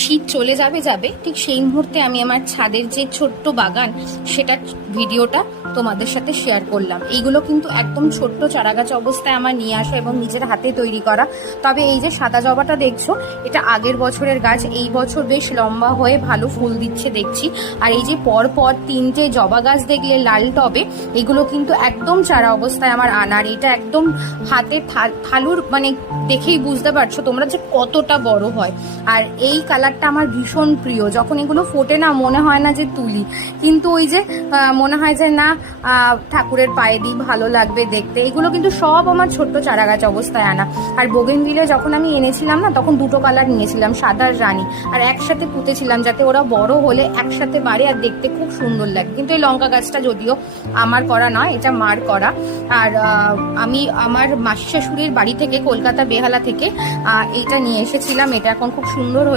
শীত চলে যাবে ঠিক সেই মুহূর্তে আমি আমার ছাদের যে ছোট্ট বাগান সেটা ভিডিওটা তোমাদের সাথে শেয়ার করলাম। এইগুলো কিন্তু একদম ছোট্ট চারাগাছ অবস্থায় আমার নিয়ে আসা এবং নিজের হাতে তৈরি করা। তবে এই যে সাদা জবাটা দেখছো, এটা আগের বছরের গাছ, এই বছর বেশ লম্বা হয়ে ভালো ফুল দিচ্ছে দেখছি। আর এই যে পরপর 3টে জবা গাছ দেখলে লাল টবে, এগুলো কিন্তু একদম চারা অবস্থায় আমার আনার। এটা একদম হাতে থালুর, মানে দেখেই বুঝতে পারছো তোমরা যে কতটা বড় হয়। আর এই কালারটা আমার ভীষণ প্রিয়। যখন এগুলো ফোটে না, মনে হয় না যে তুলি, কিন্তু ওই যে মনে হয় যে না ঠাকুরের পায়ে দিই, ভালো লাগবে দেখতে। এগুলো কিন্তু সব আমার ছোট্ট চারা গাছ অবস্থায় আনা। আর বোগেনভিলে যখন আমি এনেছিলাম না, তখন 2টো কালার নিয়েছিলাম, সাদা আর রানী, আর একসাথে পুঁতেছিলাম যাতে ওরা বড় হলে একসাথে বাড়ে আর দেখতে খুব সুন্দর লাগে। কিন্তু এই লঙ্কা গাছটা যদিও আমার করা নয়, এটা মার করা। আর আমি আমার মাসি শাশুড়ির বাড়ি থেকে, কলকাতা বেহালা থেকে এইটা নিয়ে এসেছিলাম। এটা এখন খুব সুন্দর হয়ে